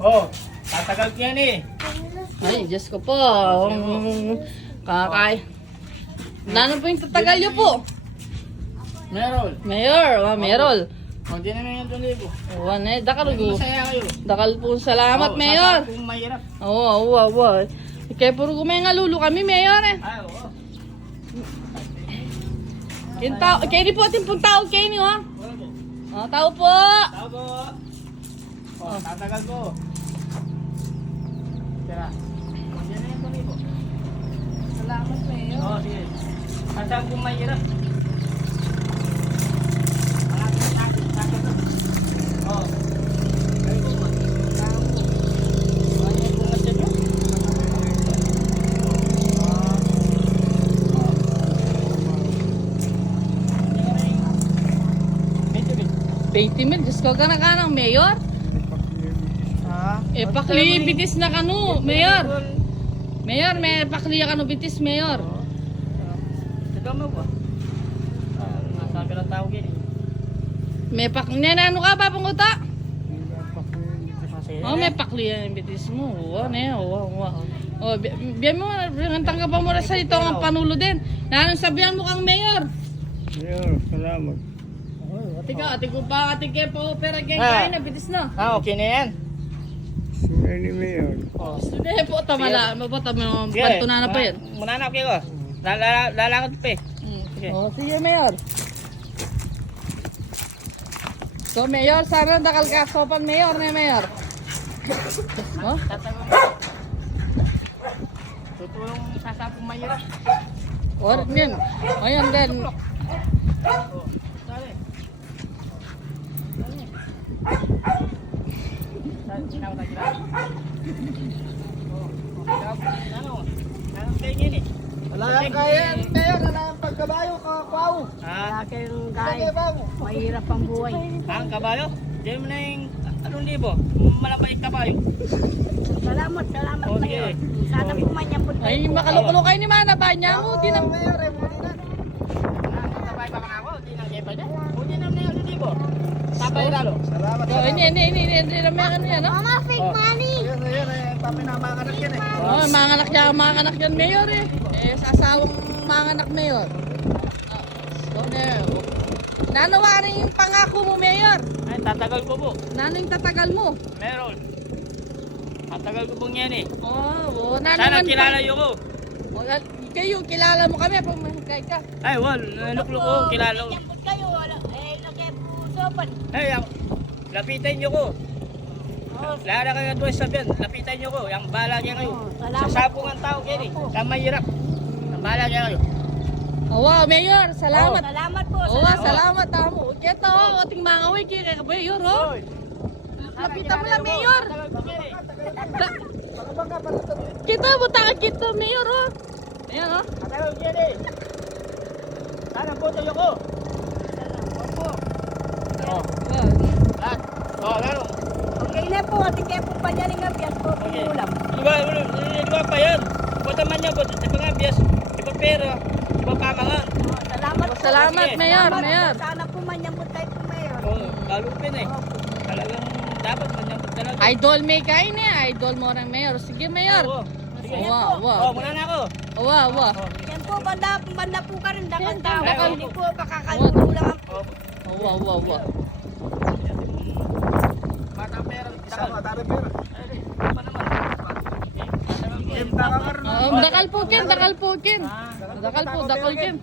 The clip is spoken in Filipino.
Oh, tatagal ko yan eh. Ay, Diyos ko po. Kakay. Ano po yung tatagal niyo po? Meron. Mayor, Merol. Hindi na yung 2,000. Wan eh, dakal po. Masaya kayo. Dakal po salamat, Mayor. Kung mahirap. Oo. Kaya puro kumain nga lulo kami, Mayor eh. Ay, oo. Kaya di po ating pong tao kayo niyo ha. Tao po. Tabo. Oh, tatagal ko. Tira. Hindi na yung 2,000. Salamat, Mayor. Oo, sige. Hanggang kung mahirap. Oh. Ay, kung mahirap. Ano yung bunga dyan yun? Pwede mil, Diyos ko ka na ka ng Mayor. Pakli bitis na kanu, Mayor. Mayor, may pakli ka no bitis, Mayor. Ito mo ba? Nasabi ng tao gini. May pakli na ano ka pa panguta? Oh, may pakli yan bitis mo. Oh, biyan mo, ngantang ka pa mo sa ito ang panulo din. Nanong sabihan mo kang Mayor. Mayor, salamat. Ati ko pa, ati kayo pa opera kayo na bitis na. Okay na yan. Sino ni Mayor? Oh. Hindi po, tamala. Mabota mo, pantunan na pa yan. Munanap kayo. Lalakad pa eh. Sige. Sige, Mayor. So, Mayor, sana dakal ka sopan, Mayor, na Mayor. Oh? Tatagal mo. Tutulong sasapong mahirap. Or din. Ayun din. Oh. Sali. Sinaw na sila. Ano? Ano kayo gini? Wala kang kaya, Mayor, wala kang pagkabayo, kakwaw. Ah, Kayong guys, mahirap ang buhay. ang kabayo? Diyan mo na yung 1,000. Malapay kabayo. Salamat Oh, sige. Mayor. Sana pumanyambot Ay, makalukulo kayo ni Mana. Banya mo, di na. Mayor, ay muli na. Sabay pa ka na ako? Di nang jepa dyan? O di naman na yung 1,000. Sabay lalo. Salamat. Oh, hindi na may ano yan, no? Mama, fake money! Ayun, paminamakanak yan eh. Oh, mga anak yan, Mayor eh. Sa asawang mga anak, Mayor. So, Mayor. Nanawa rin yung pangako mo, Mayor. Ay, tatagal ko po. Nano yung tatagal mo? Meron. Tatagal ko pong yan eh. Nano Sana man kilala nyo ko. Kayo, kilala mo kami. Pumahagay ka. Ay, nuklo ko. Kilala ko. Pumanyambot kayo, nagkapusopan. Ay, lapitan nyo ko. Lara kayo doon sabihan. Lapitan nyo ko. Yung bala niya kayo. Salamat. Sasapong ang tao yan eh. Sa mahirap. Ang bala niya kayo. Wow, Mayor, salamat. Salamat po. Salamat amo. Kito, ating mga way kay Mayor, oh. Lapitan mo lang, Mayor. Tatagal ko yan eh. Kita, buta ka kita, Mayor, oh. Ayan, oh. Tatagal ko yan eh. Sana po tayo ko. Oh. Lahat. Oh, lalo. Okay na po, ating kayo po pa dyan ng abiyas po, Okay. pinulam. Di ba pa yan? Buta man niya, buta pa nga biyas. Di ba pera? Di ba pamangan? Salamat po. Salamat, Sige. Mayor, Salamat Mayor. po. Sana pumanyambot kayo po, Mayor. Oh, galupin eh. Talagang dapat manyambot talaga. Idol may kain eh. Idol mo rin, Mayor. Sige, Mayor. Oo. Sige. Wow, Oh, muna na ako. wow. Yan po, banda po ka rin, dakang tao. Dakal. Hindi po, makakalulo lang ang Oh, Wow. baka pera. Sama, tari pera. Ay, pa naman. Kim, baka karoon. Dakal po, Ken. Dakal po, Ken. Dakal po, dakal, Ken.